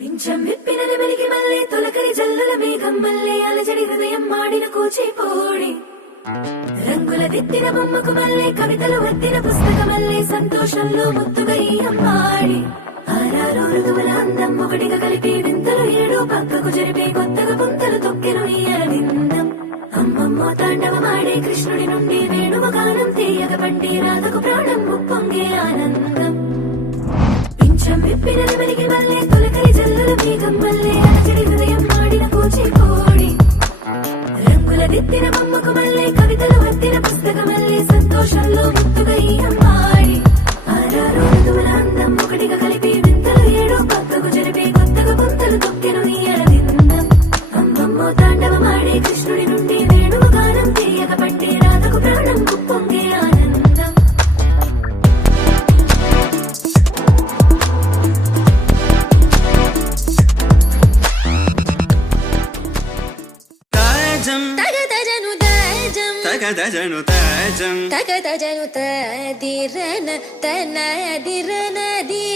పింఛం విప్పిన నెమలికి మల్లె తొలకరి జల్లుల మేఘం మల్లె అలజడి హృదయం మాడిన కూచిపోడి రంగుల దిద్దిన బొమ్మకు మల్లె కవితలు వద్దిన పుస్తక మల్లె సంతోషంలో ముద్దుగా ఈ అమ్మాడి ఆరారు ఋతువుల అందం ఒకటిగా కలిపి వింతలు ఏడు పక్కకు జరిపే కొత్తగా పుంతలు తొక్కెను ఈ అరవిందం అమ్మమ్మో తాండవమాడే కృష్ణుడి నుండి వేణువ గానం తీయగ పండి రాధకు ప్రాణం ఉప్పొంగే ఆనందం పింఛం విప్పిన నెమలికి మల్లె తొలకరి జల్లుల మేఘం మల్లె అలజడి హృదయం మాడిన కూచిపోడి రంగుల దిద్దిన బొమ్మకు మల్లె కవితలు వద్దిన పుస్తక మల్లె సంతోషంలో ముద్దుగా ఈ అమ్మాడి ఆరారు ఋతువుల అందం ఒకటిగా కలిపి వింతలు ఏడు పక్కకు జరిపే కొత్తగా పుంతలు తొక్కెను ఈ అరవిందం అమ్మమ్మో తాండవమాడే కృష్ణుడి నుండి వేణువ గానం తీయగ పండి రాధకు ప్రాణం ఉప్పొంగే ఆనందం తగదజను తాజం తగదజను తదిరన తనదిరనది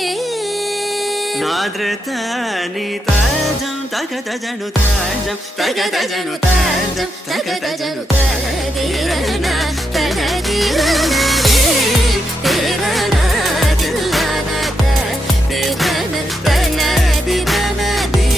నాద్రతాని తాజం తగదజను తాజం తగదజను తాజం తగదజను తదిరన తనదిరనది తిరన తిల్లన తదిరన తనదిరనది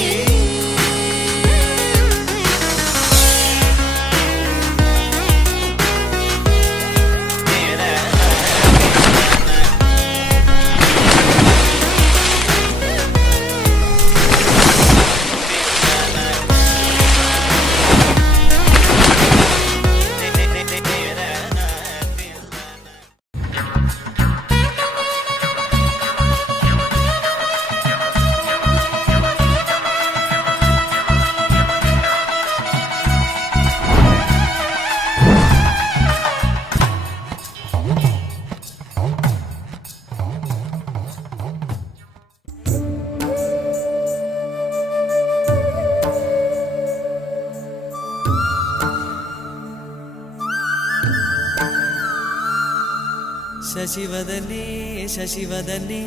శశివదనే శశివదనే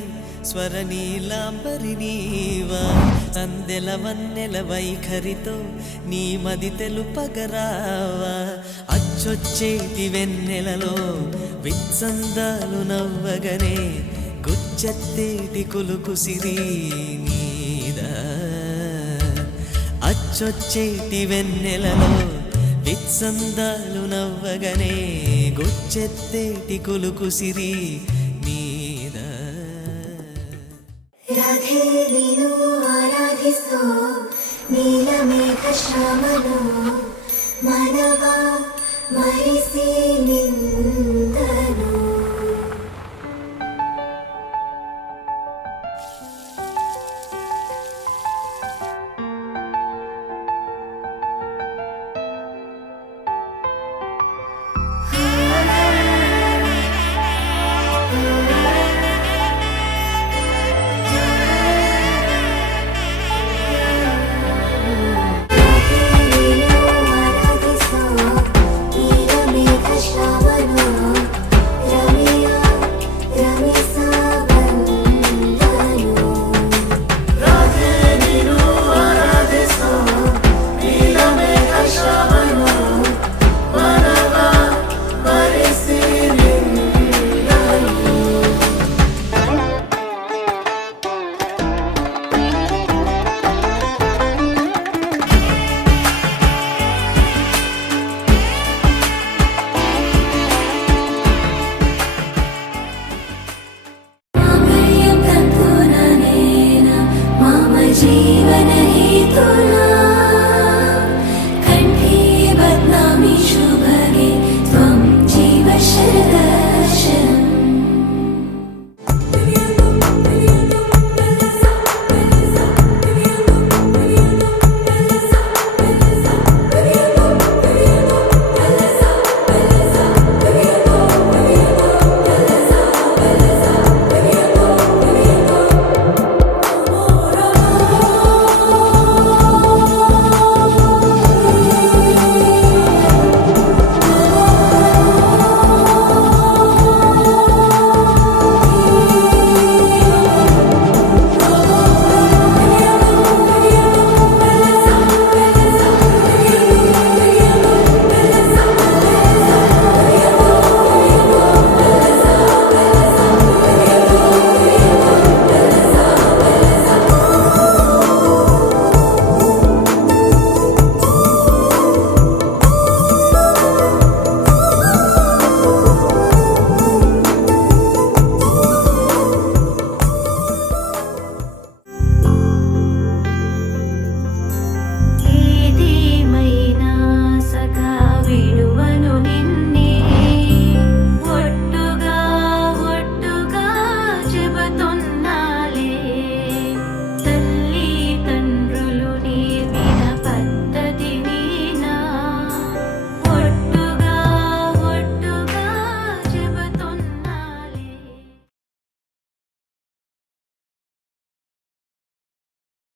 స్వరనీలాంబరి నీవా అందెల వన్నెల వైఖరితో నీ మది తెలుపగరావా అచ్చొచ్చేటి వెన్నెలలో విత్సందాలు నవ్వగనే గుచ్చెత్తేటి కులుకు సిరి నీదా అచ్చొచ్చేటి వెన్నెలలో విత్సందాలు నవ్వగనే గుచ్చెత్తేటి కులుకు సిరి మీద రాధే నీను ఆరాధిస్తూ నీలమేఘ శ్యామలో మనవా మరిసి నిందను జీవన హేతునా